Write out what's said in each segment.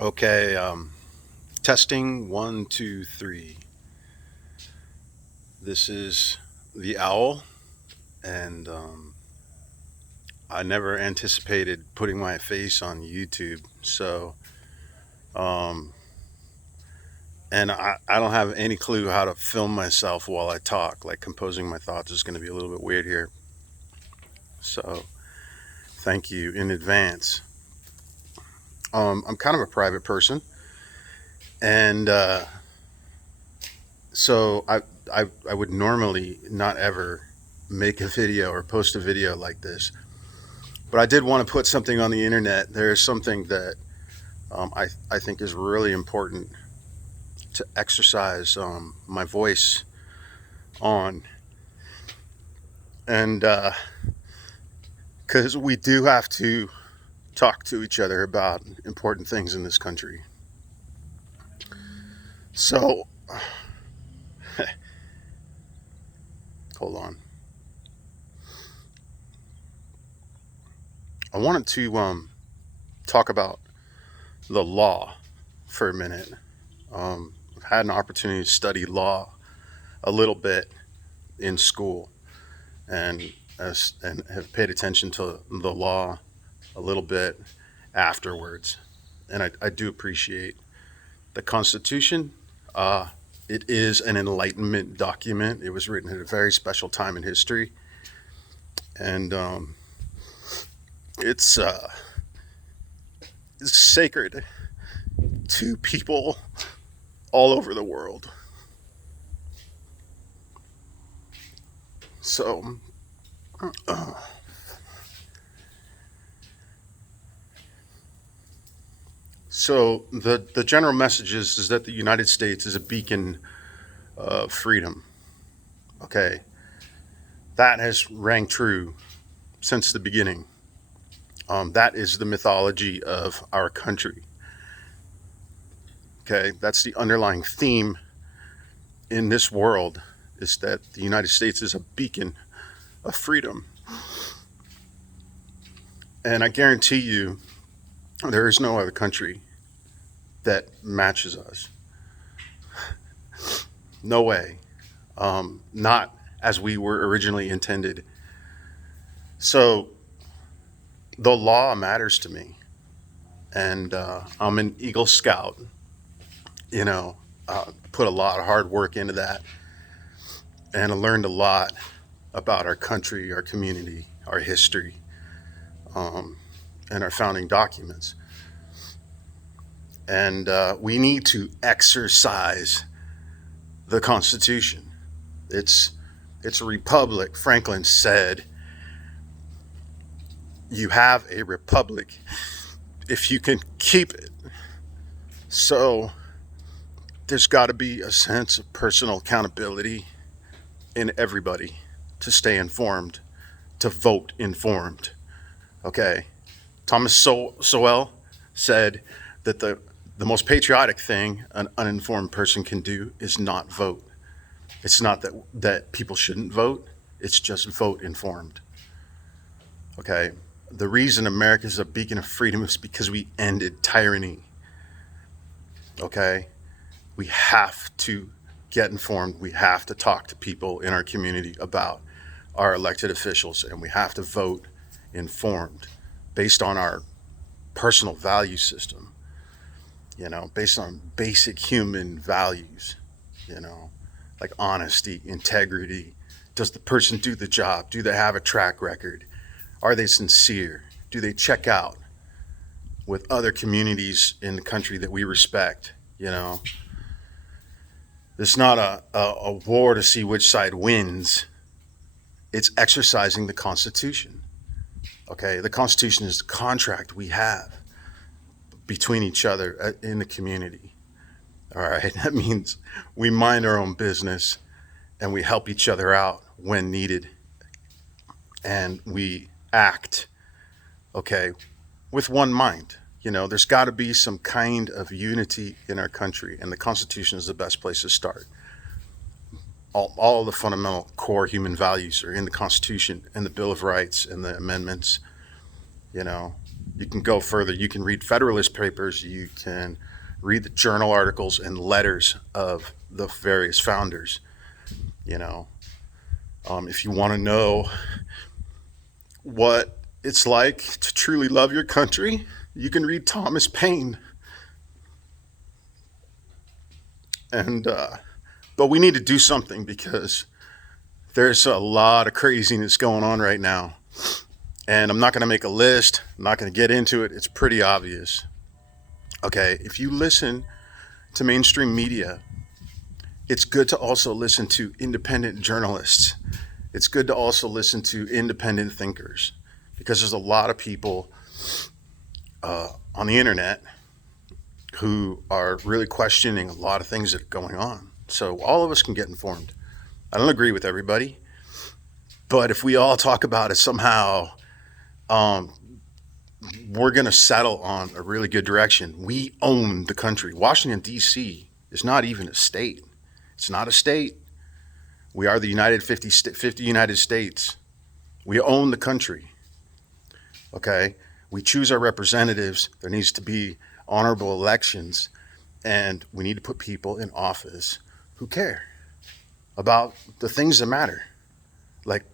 Okay, testing one, two, three. This is the owl, and I never anticipated putting my face on YouTube. Um, and I don't have any clue how to film myself while I talk. Like composing my thoughts is going to be a little bit weird here. So, thank you in advance. I'm kind of a private person, and so I would normally not ever make a video or post a video like this. But I did want to put something on the internet. There's something that I think is really important to exercise my voice on. And because we do have to talk to each other about important things in this country. So, hold on. I wanted to talk about the law for a minute. I've had an opportunity to study law a little bit in school, and and have paid attention to the law a little bit afterwards. And I do appreciate the Constitution. Uh, it is an Enlightenment document. It was written at a very special time in history, and it's, uh, it's sacred to people all over the world. So, uh, so the general message is that the United States is a beacon of freedom. Okay, that has rang true since the beginning. That is the mythology of our country. Okay, that's the underlying theme in this world, is that the United States is a beacon of freedom. And I guarantee you, there is no other country that matches us. No way. Not as we were originally intended. So the law matters to me. And I'm an Eagle Scout, you know, put a lot of hard work into that. And I learned a lot about our country, our community, our history, um, and our founding documents. And we need to exercise the Constitution. It's it's a republic. Franklin said, "You have a republic if you can keep it." So there's got to be a sense of personal accountability in everybody to stay informed, to vote informed. Okay, Thomas Sowell said that the most patriotic thing an uninformed person can do is not vote. It's not that people shouldn't vote, it's just vote informed. Okay, the reason America is a beacon of freedom is because we ended tyranny. Okay, we have to get informed. We have to talk to people in our community about our elected officials, and we have to vote informed based on our personal value system, based on basic human values, you know, like honesty, integrity. Does the person do the job? Do they have a track record? Are they sincere? Do they check out with other communities in the country that we respect? You know, it's not a war to see which side wins. It's exercising the Constitution. Okay, the Constitution is the contract we have between each other in the community. All right, that means we mind our own business and we help each other out when needed, and we act, okay, with one mind. There's got to be some kind of unity in our country, and the Constitution is the best place to start. All of the fundamental core human values are in the Constitution and the Bill of Rights and the amendments, you know. You can go further. You can read Federalist Papers. You can read the journal articles and letters of the various founders. You know, if you want to know what it's like to truly love your country, you can read Thomas Paine. And but we need to do something because there's a lot of craziness going on right now. And I'm not going to make a list. I'm not going to get into it. It's pretty obvious. Okay, if you listen to mainstream media, it's good to also listen to independent journalists. It's good to also listen to independent thinkers, because there's a lot of people on the internet who are really questioning a lot of things that are going on. So all of us can get informed. I don't agree with everybody, but if we all talk about it somehow, we're going to settle on a really good direction. We own the country. Washington, D.C. is not even a state. It's not a state. We are the 50 United States. We own the country. Okay? We choose our representatives. There needs to be honorable elections, and we need to put people in office who care about the things that matter, like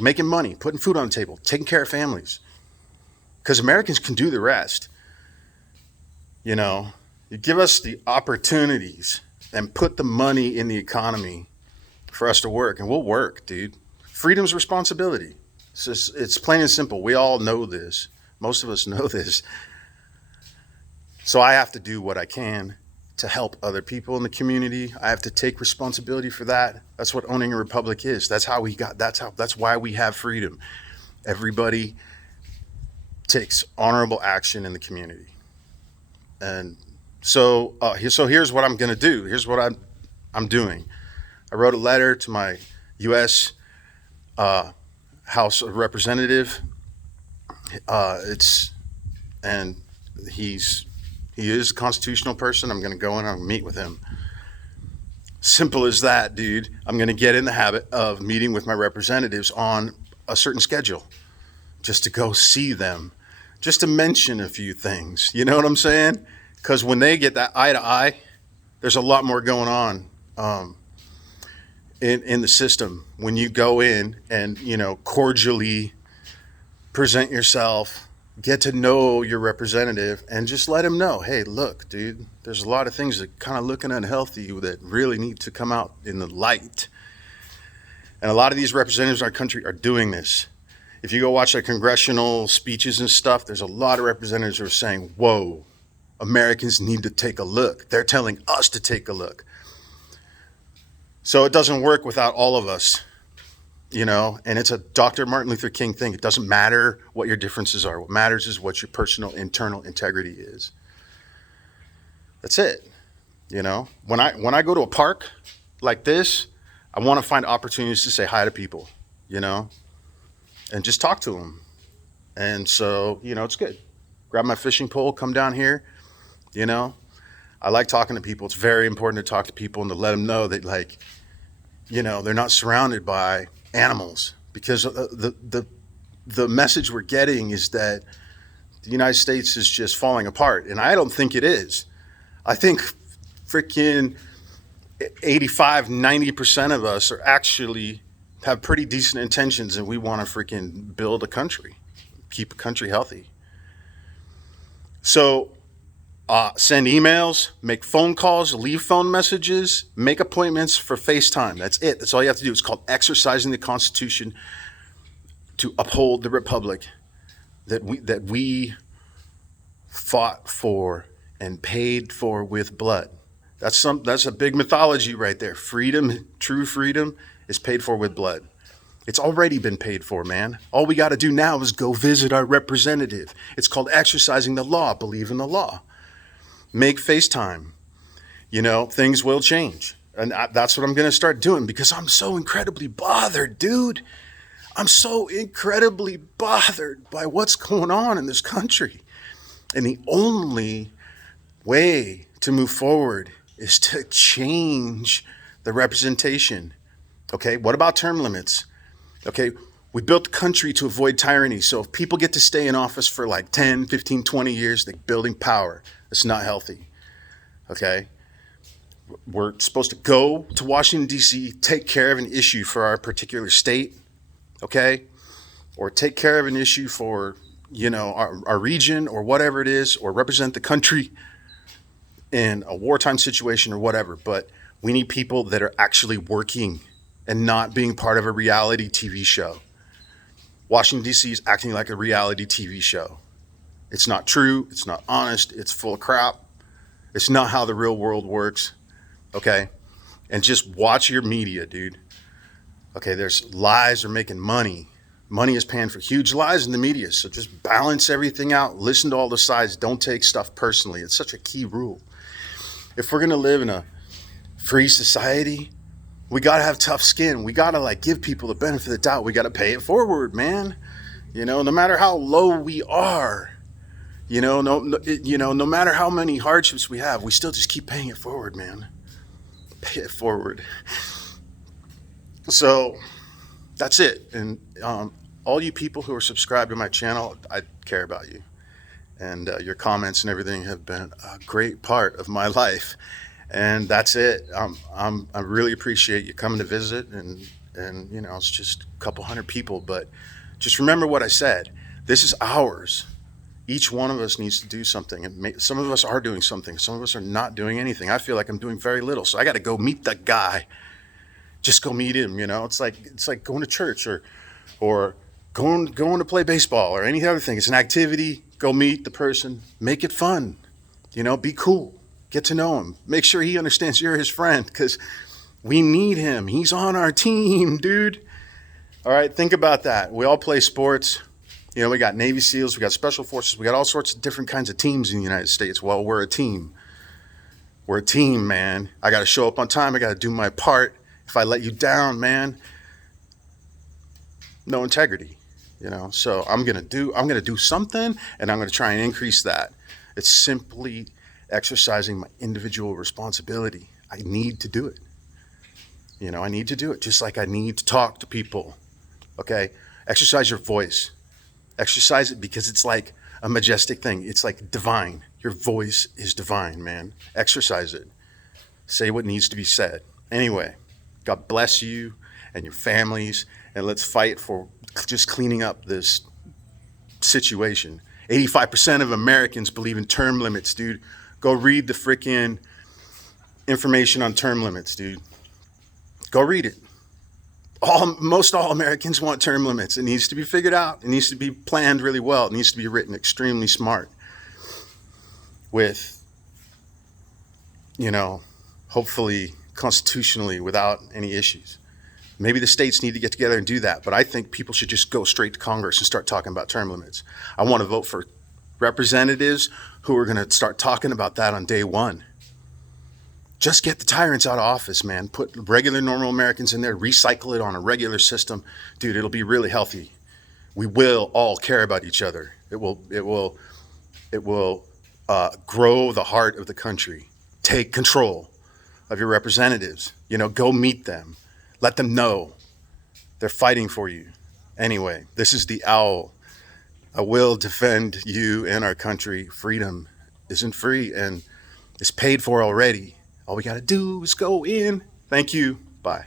making money, putting food on the table, taking care of families, because Americans can do the rest. You know, you give us the opportunities and put the money in the economy for us to work, and we'll work, dude. Freedom's responsibility. It's plain and simple. We all know this. Most of us know this. So I have to do what I can to help other people in the community. I have to take responsibility for that. That's what owning a republic is. That's why we have freedom. Everybody takes honorable action in the community. And so here's what I'm going to do. Here's what I'm doing. I wrote a letter to my U.S. House of Representative. He is a constitutional person. I'm going to go in and meet with him. Simple as that, dude. I'm going to get in the habit of meeting with my representatives on a certain schedule, just to go see them, just to mention a few things. You know what I'm saying? Because when they get that eye to eye, there's a lot more going on in the system. When you go in and, cordially present yourself, get to know your representative, and just let him know, hey, look, dude, there's a lot of things that kind of looking unhealthy that really need to come out in the light. And a lot of these representatives in our country are doing this. If you go watch their congressional speeches and stuff, there's a lot of representatives who are saying, whoa, Americans need to take a look. They're telling us to take a look. So it doesn't work without all of us, and it's a Dr. Martin Luther King thing. It doesn't matter what your differences are. What matters is what your personal internal integrity is. That's it. When I go to a park like this, I want to find opportunities to say hi to people, and just talk to them. And so, it's good. Grab my fishing pole, come down here, I like talking to people. It's very important to talk to people and to let them know that, they're not surrounded by animals, because the message we're getting is that the United States is just falling apart. And I don't think it is. I think freaking 85-90% of us are actually have pretty decent intentions, and we want to freaking build a country, keep a country healthy. So send emails, make phone calls, leave phone messages, make appointments for FaceTime. That's it. That's all you have to do. It's called exercising the Constitution to uphold the republic that we fought for and paid for with blood. That's a big mythology right there. Freedom, true freedom, is paid for with blood. It's already been paid for, man. All we got to do now is go visit our representative. It's called exercising the law. Believe in the law. Make FaceTime. Things will change. And that's what I'm going to start doing, because I'm so incredibly bothered, dude. I'm so incredibly bothered by what's going on in this country. And the only way to move forward is to change the representation. Okay, what about term limits? Okay, We built the country to avoid tyranny. So if people get to stay in office for like 10, 15, 20 years, they're building power. It's not healthy. Okay? We're supposed to go to Washington, D.C., take care of an issue for our particular state, okay? Or take care of an issue for, our region or whatever it is, or represent the country in a wartime situation or whatever. But we need people that are actually working and not being part of a reality TV show. Washington, D.C. is acting like a reality TV show. It's not true. It's not honest. It's full of crap. It's not how the real world works. Okay? And just watch your media, dude. Okay, there's lies are making money. Money is paying for huge lies in the media. So just balance everything out. Listen to all the sides. Don't take stuff personally. It's such a key rule. If we're going to live in a free society, we got to have tough skin. We got to give people the benefit of the doubt. We got to pay it forward, man. No matter how low we are, no matter how many hardships we have, we still just keep paying it forward, man. Pay it forward. So that's it. And all you people who are subscribed to my channel, I care about you. And your comments and everything have been a great part of my life. And that's it. I really appreciate you coming to visit. And it's just a couple hundred people. But just remember what I said. This is ours. Each one of us needs to do something. And some of us are doing something. Some of us are not doing anything. I feel like I'm doing very little. So I got to go meet that guy. Just go meet him. It's like going to church or going to play baseball or any other thing. It's an activity. Go meet the person. Make it fun. Be cool. Get to know him. Make sure he understands you're his friend, because we need him. He's on our team, dude. All right, think about that. We all play sports. We got Navy SEALs, we got Special Forces, we got all sorts of different kinds of teams in the United States. Well, we're a team. We're a team, man. I got to show up on time. I got to do my part. If I let you down, man, no integrity. So I'm gonna do something, and I'm gonna try and increase that. It's simply exercising my individual responsibility. I need to do it. I need to do it, just like I need to talk to people. Okay? Exercise your voice. Exercise it, because it's like a majestic thing. It's like divine. Your voice is divine, man. Exercise it. Say what needs to be said. Anyway, God bless you and your families, and let's fight for just cleaning up this situation. 85% of Americans believe in term limits, dude. Go read the freaking information on term limits, dude. Go read it. Most all Americans want term limits. It needs to be figured out. It needs to be planned really well. It needs to be written extremely smart with, hopefully constitutionally without any issues. Maybe the states need to get together and do that, but I think people should just go straight to Congress and start talking about term limits. I want to vote for representatives who are going to start talking about that on day one. Just get the tyrants out of office, man. Put regular, normal Americans in there, recycle it on a regular system. Dude, it'll be really healthy. We will all care about each other. It will grow the heart of the country. Take control of your representatives. Go meet them. Let them know they're fighting for you. Anyway, this is the Owl. I will defend you and our country. Freedom isn't free, and it's paid for already. All we got to do is go in. Thank you. Bye.